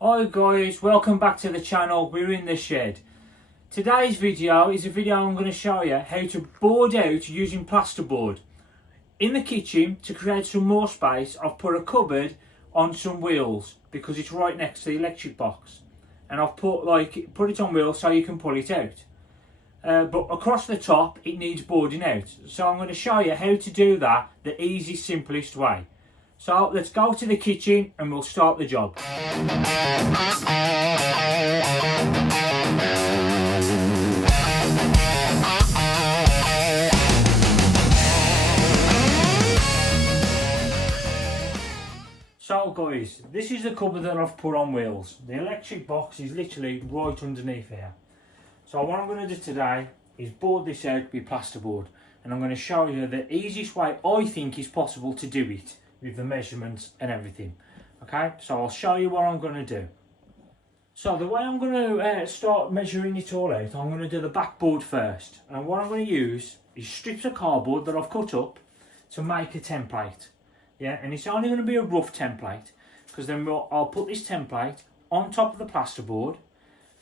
Hi guys, welcome back to the channel. We're in the shed. Today's video is a video I'm going to show you how to board out using plasterboard. In the kitchen, to create some more space, I've put a cupboard on some wheels because it's right next to the electric box, and I've put it on wheels so you can pull it out. But across the top it needs boarding out, so I'm going to show you how to do that the easiest, simplest way. So let's go to the kitchen and we'll start the job. So guys, this is the cupboard that I've put on wheels. The electric box is literally right underneath here. So what I'm going to do today is board this out with plasterboard, and I'm going to show you the easiest way I think is possible to do it with the measurements and everything. Okay, so I'll show you what I'm going to do. So the way I'm going to start measuring it all out, I'm going to do the backboard first, and what I'm going to use is strips of cardboard that I've cut up to make a template. Yeah, and it's only going to be a rough template, because then I'll put this template on top of the plasterboard,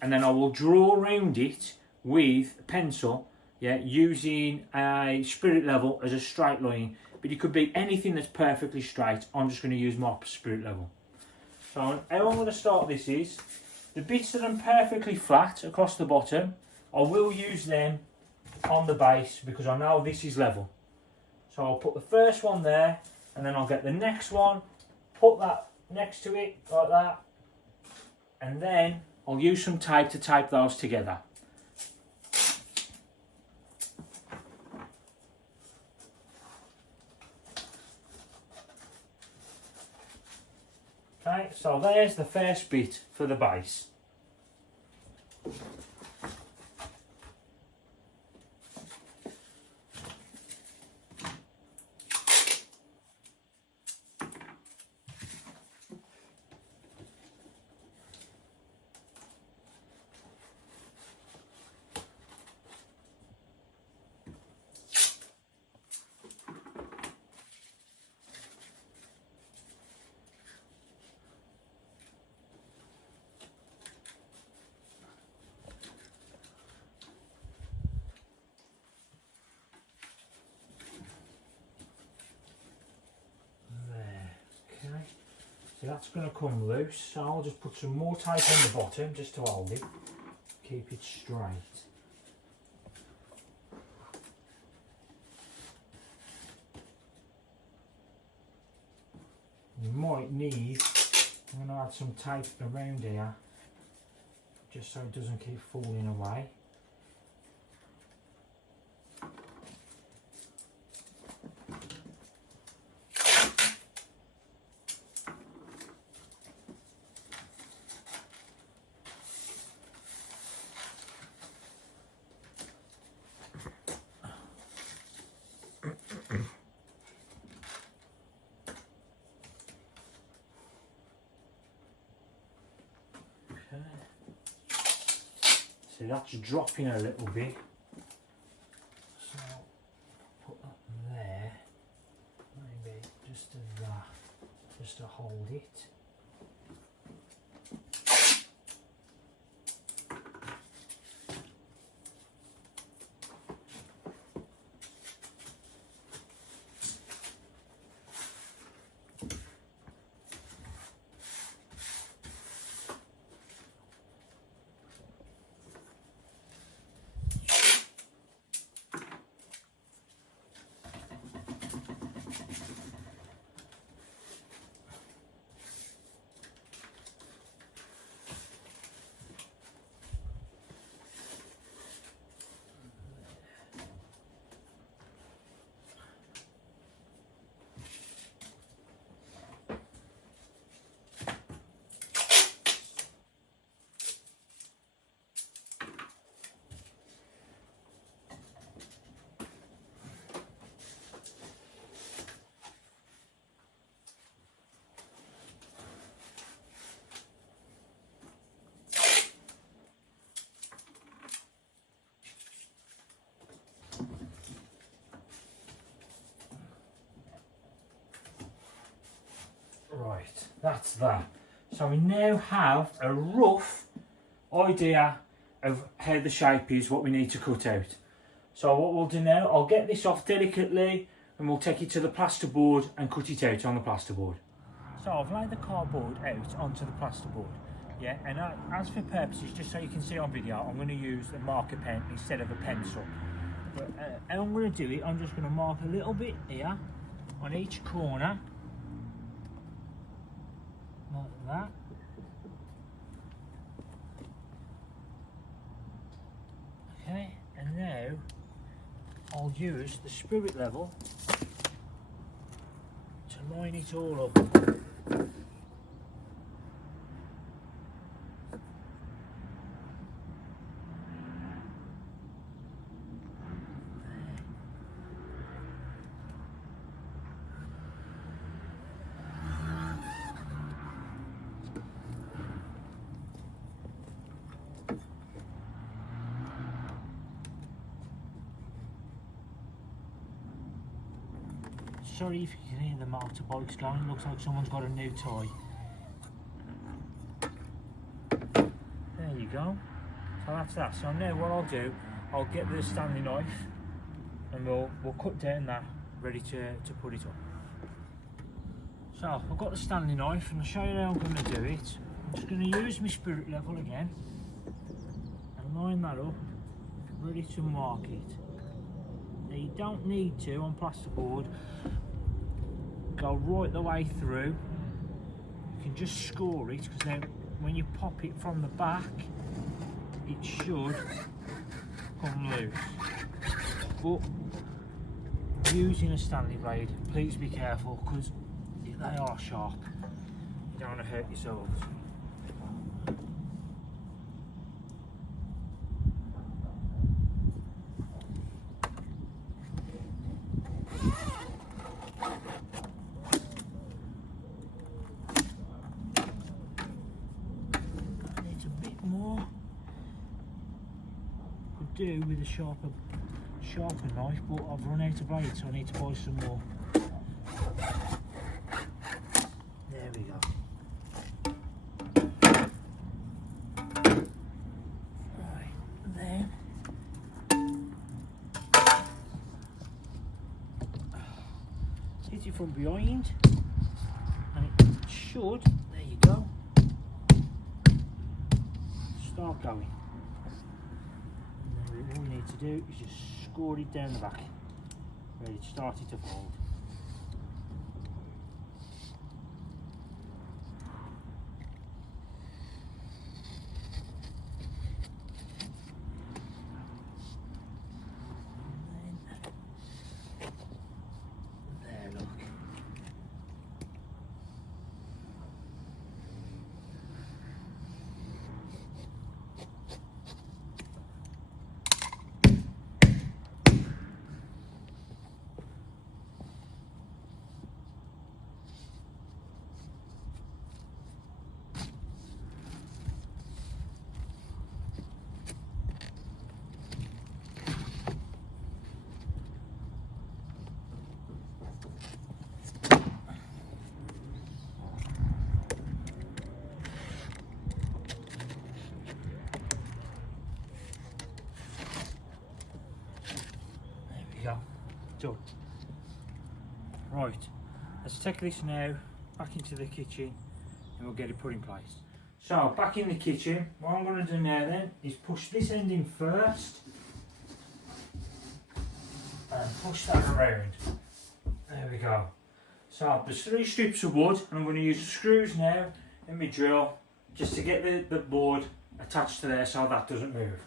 and then I will draw around it with a pencil, yeah, using a spirit level as a straight line. But it could be anything that's perfectly straight. I'm just going to use my spirit level. So how I'm going to start this is, the bits that are perfectly flat across the bottom, I will use them on the base because I know this is level. So I'll put the first one there, and then I'll get the next one, put that next to it like that, and then I'll use some tape to tape those together. Okay, so there's the first bit for the base. So that's going to come loose, so I'll just put some more tape on the bottom just to hold it, keep it straight. You might need, I'm going to add some tape around here just so it doesn't keep falling away. See, that's dropping a little bit, so put that there, maybe just as that, just to hold it. Right, that's that. So we now have a rough idea of how the shape is, what we need to cut out. So what we'll do now, I'll get this off delicately and we'll take it to the plasterboard and cut it out on the plasterboard. So I've laid the cardboard out onto the plasterboard, yeah, and as for purposes, just so you can see on video, I'm going to use the marker pen instead of a pencil. But how I'm going to do it, I'm just going to mark a little bit here on each corner, like that. Okay, and now I'll use the spirit level to line it all up. Sorry if you can hear the motorbikes going, looks like someone's got a new toy. There you go. So that's that. So now what I'll do, I'll get the Stanley knife and we'll cut down that, ready to put it up. So I've got the Stanley knife and I'll show you how I'm going to do it. I'm just going to use my spirit level again and line that up, ready to mark it. Now you don't need to, on plasterboard, go right the way through. You can just score it, because then when you pop it from the back, it should come loose. But using a Stanley blade, please be careful, because they are sharp. You don't want to hurt yourselves. Do with a sharper knife, but I've run out of blades, so I need to buy some more. There we go. Right, then hit it from behind, and it should, there you go, start going. All we need to do is just score it down the back, ready to start it to fold. There, look. Go. Done. Right, let's take this now back into the kitchen and we'll get it put in place. So back in the kitchen, what I'm going to do now then is push this end in first and push that around. There we go. So there's 3 strips of wood and I'm going to use the screws now in my drill just to get the board attached to there so that doesn't move.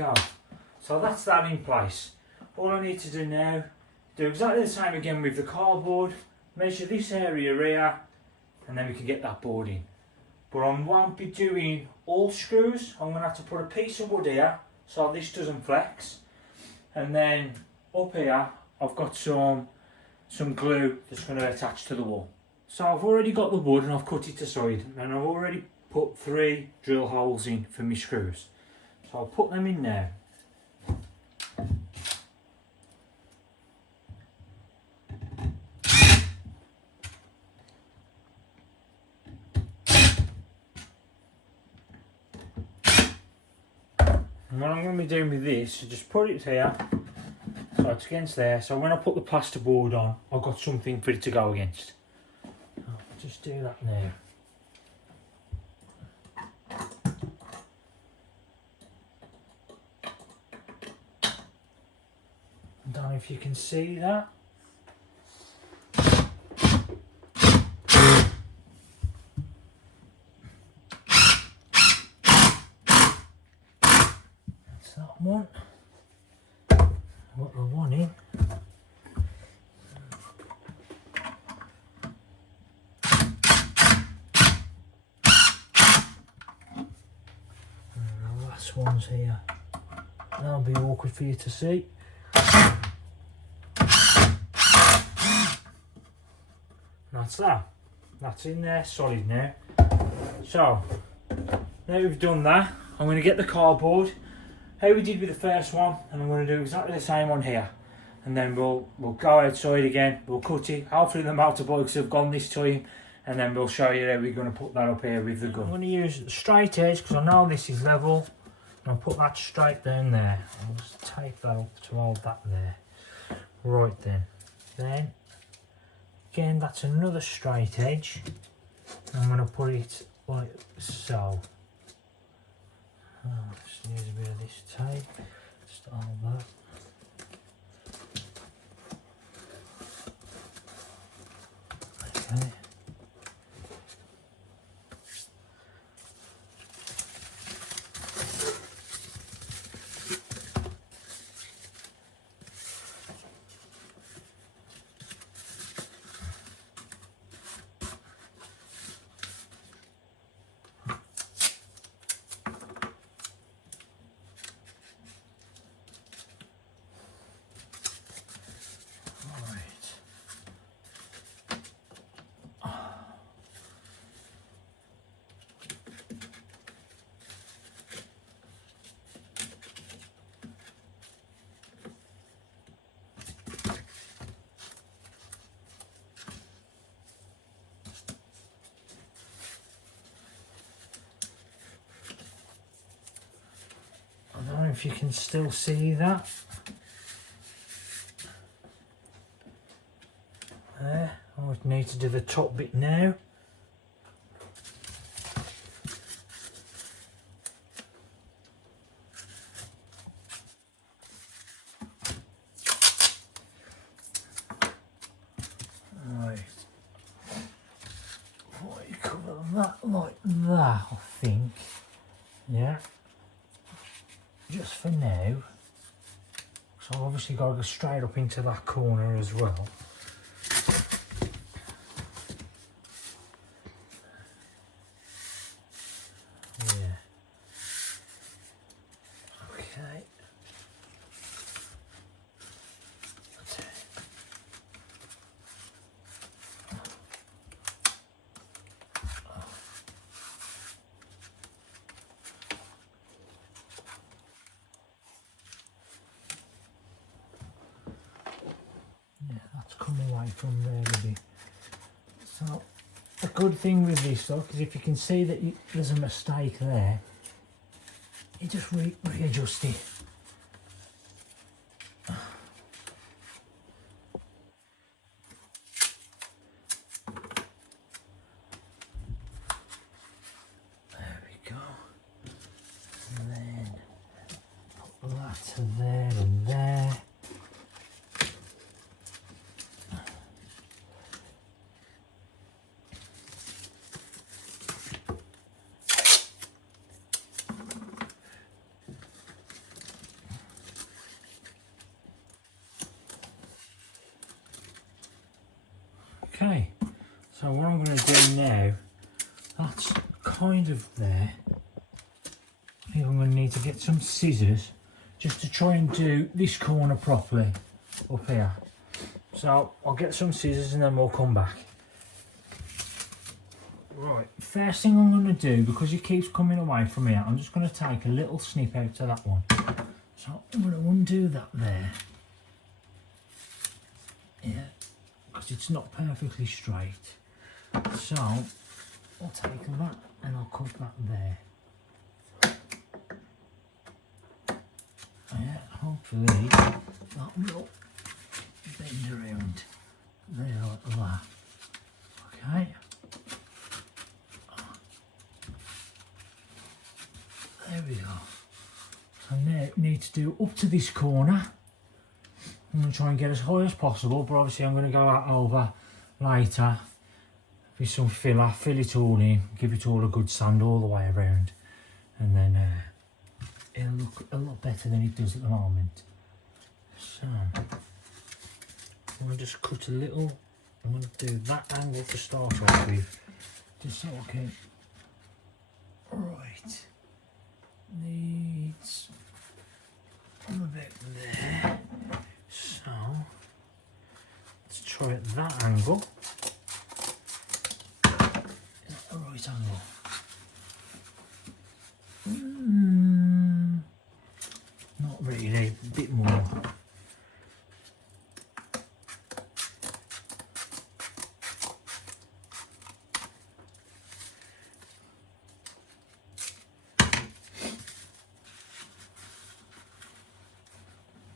go. So that's that in place. All I need to do now, do exactly the same again with the cardboard, measure this area here, and then we can get that board in. But I won't be doing all screws. I'm going to have to put a piece of wood here so this doesn't flex. And then up here, I've got some glue that's going to attach to the wall. So I've already got the wood and I've cut it aside, and I've already put 3 drill holes in for my screws. So I'll put them in now. And what I'm going to be doing with this is just put it here, so it's against there, so when I put the plasterboard on, I've got something for it to go against. I'll just do that now. I don't know if you can see that. That's that one. What we're wanting. And the last one's here. That'll be awkward for you to see. That's that. That's in there, solid now. So, now we've done that, I'm going to get the cardboard, how we did with the first one, and I'm going to do exactly the same on here. And then we'll go outside again, we'll cut it. Hopefully the motorbikes have gone this time, and then we'll show you how we're going to put that up here with the gun. I'm going to use the straight edge because I know this is level. I'll put that straight down there. I'll just tape that up to hold that there. Right then. Again, that's another straight edge. I'm going to put it like so. Just use a bit of this tape. Just hold that. Okay. I don't know if you can still see that. There, I need to do the top bit now. Right, you cover that like that, I think. Yeah. Just for now, so I've obviously got to go straight up into that corner as well. Yeah. Okay. Come away from there a bit. So the good thing with this though is if you can see that there's a mistake there, you just readjust it. There we go. And then put that to there and there. So what I'm going to do now, that's kind of there. I think I'm going to need to get some scissors just to try and do this corner properly up here. So I'll get some scissors and then we'll come back. Right, first thing I'm going to do, because it keeps coming away from here, I'm just going to take a little snip out to that one. So I'm going to undo that there. Yeah, because it's not perfectly straight. So I'll take that and I'll cut that there. Yeah, hopefully that will bend around there like that. Okay. There we go. So now I need to do up to this corner. I'm going to try and get as high as possible, but obviously I'm going to go out over later with some filler, fill it all in, give it all a good sand all the way around, and then it'll look a lot better than it does at the moment. So I'm going to just cut a little. I'm going to do that angle to start off with, just so I can. Right, needs a bit there. So let's try at that angle. Is that the right angle? Not really, a bit more.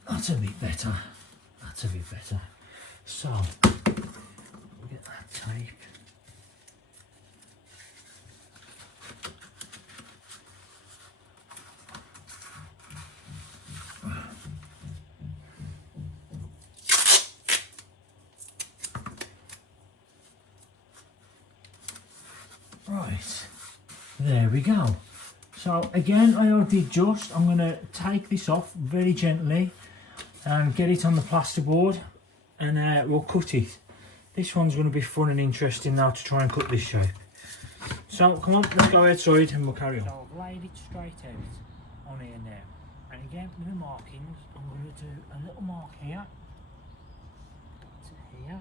That's a bit better. That's a bit better. So we'll get that tape. Right, there we go. So again, I did just, I'm going to take this off very gently and get it on the plasterboard, and we'll cut it. This one's going to be fun and interesting now to try and cut this shape. So come on, let's go outside and we'll carry on. So I've laid it straight out on here now, and again with the markings, I'm going to do a little mark here to here.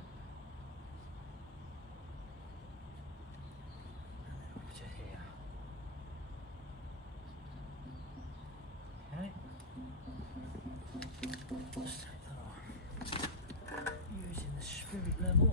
Let's take that on. Using the spirit level.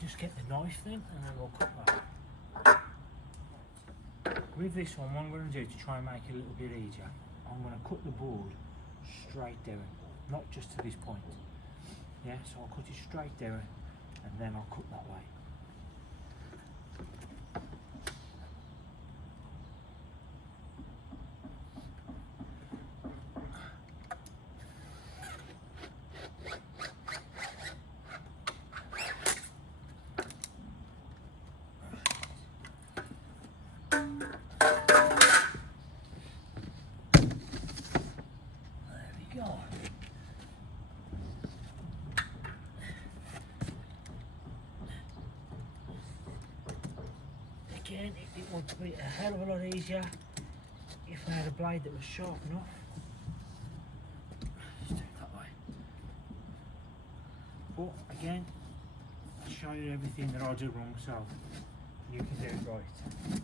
Just get the knife then, and then we'll cut that. With this one, what I'm going to do to try and make it a little bit easier, I'm going to cut the board straight down, not just to this point. Yeah, so I'll cut it straight down, and then I'll cut that way. Again, it would be a hell of a lot easier if I had a blade that was sharp enough. Just do it that way. But again, I'll show you everything that I do wrong, so you can do it right.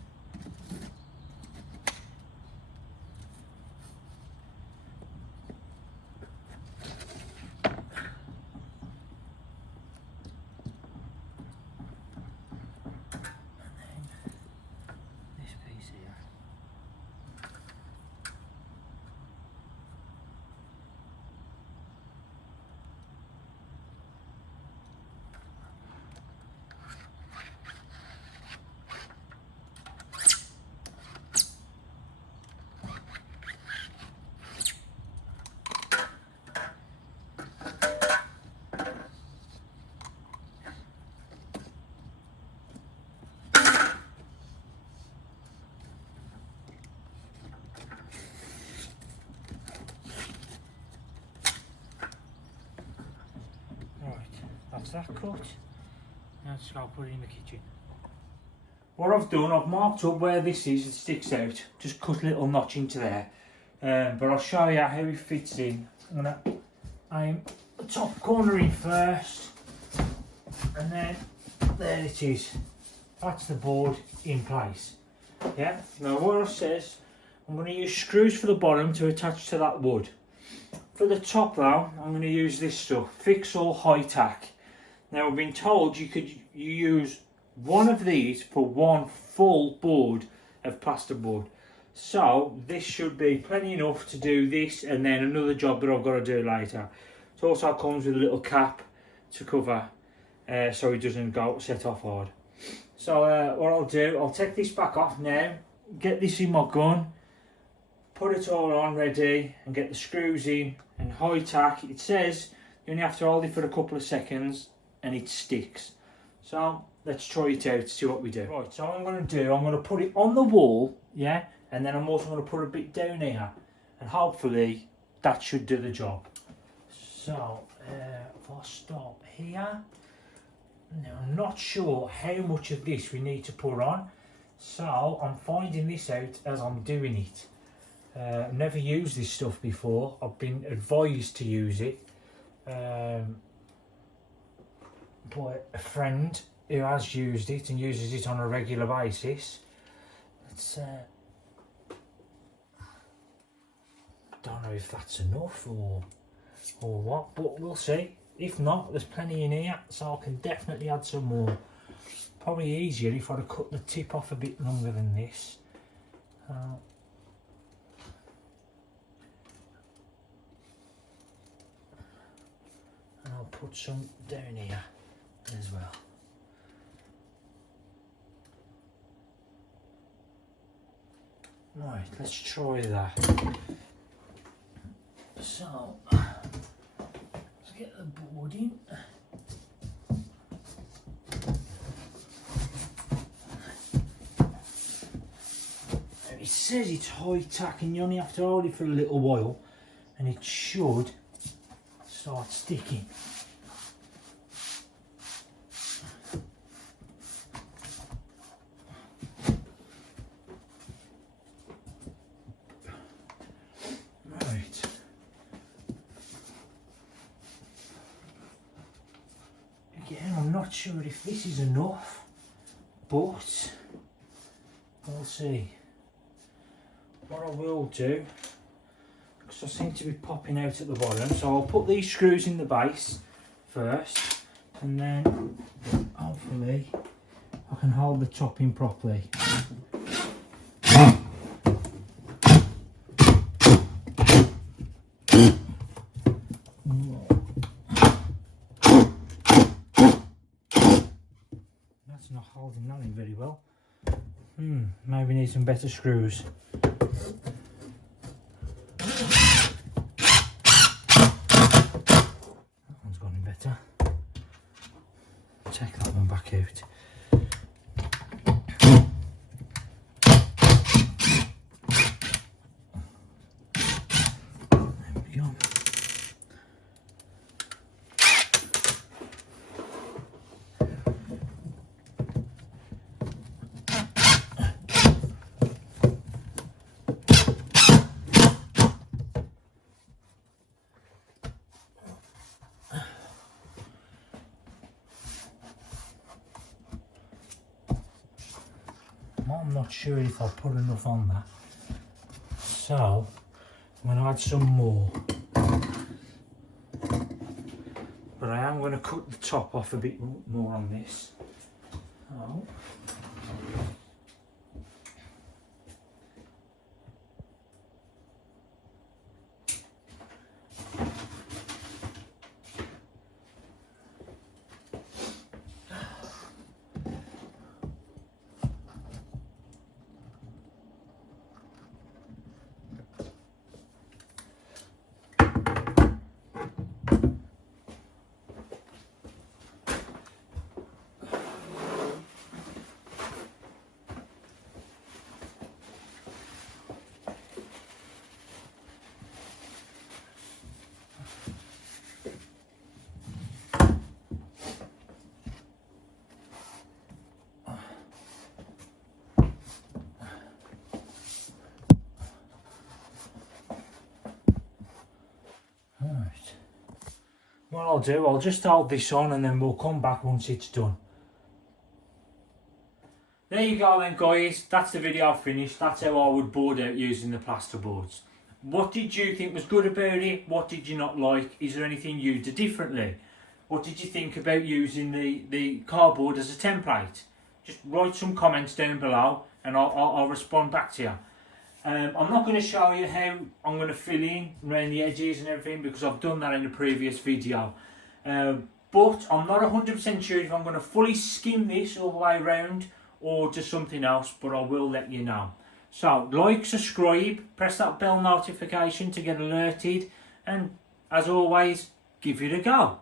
That's that cut. Let's go put it in the kitchen. What I've done, I've marked up where this is, it sticks out. Just cut a little notch into there. But I'll show you how it fits in. I'm going to aim the top corner in first. And then, there it is. That's the board in place. Yeah, now what it says, I'm going to use screws for the bottom to attach to that wood. For the top though, I'm going to use this stuff, Fix All High Tack. Now I've been told you use one of these for one full board of plasterboard. So this should be plenty enough to do this and then another job that I've got to do later. It also comes with a little cap to cover so it doesn't go set off hard. So what I'll do, I'll take this back off now, get this in my gun, put it all on ready and get the screws in and high tack. It says you only have to hold it for a couple of seconds and it sticks. So let's try it out to see what we do. Right, so what I'm going to do, I'm going to put it on the wall, yeah, and then I'm also going to put a bit down here and hopefully that should do the job. So if I start here, now I'm not sure how much of this we need to put on, so I'm finding this out as I'm doing it. I've never used this stuff before. I've been advised to use it by a friend who has used it and uses it on a regular basis. Let's don't know if that's enough or what, but we'll see. If not, there's plenty in here, so I can definitely add some more. Probably easier if I'd have cut the tip off a bit longer than this. And I'll put some down here as well. Right, let's try that. So, let's get the board in. It says it's high tack and you only have to hold it for a little while and it should start sticking. Right. Again, I'm not sure if this is enough, but we'll see. What I will do, because I seem to be popping out at the bottom, so I'll put these screws in the base first and then hopefully I can hold the top in properly. That's not holding that in very well. Maybe need some better screws. Take that one back out. There we go. I'm not sure if I'll put enough on that, so I'm going to add some more, but I am going to cut the top off a bit more on this. So. what I'll do, I'll just hold this on and then we'll come back once it's done. There you go then guys, that's the video finished. That's how I would board out using the plasterboards. What did you think was good about it? What did you not like? Is there anything you did differently? What did you think about using the cardboard as a template? Just write some comments down below and I'll respond back to you. I'm not going to show you how I'm going to fill in around the edges and everything because I've done that in the previous video. But I'm not 100% sure if I'm going to fully skim this all the way around or just something else, but I will let you know. So like, subscribe, press that bell notification to get alerted, and as always, give it a go.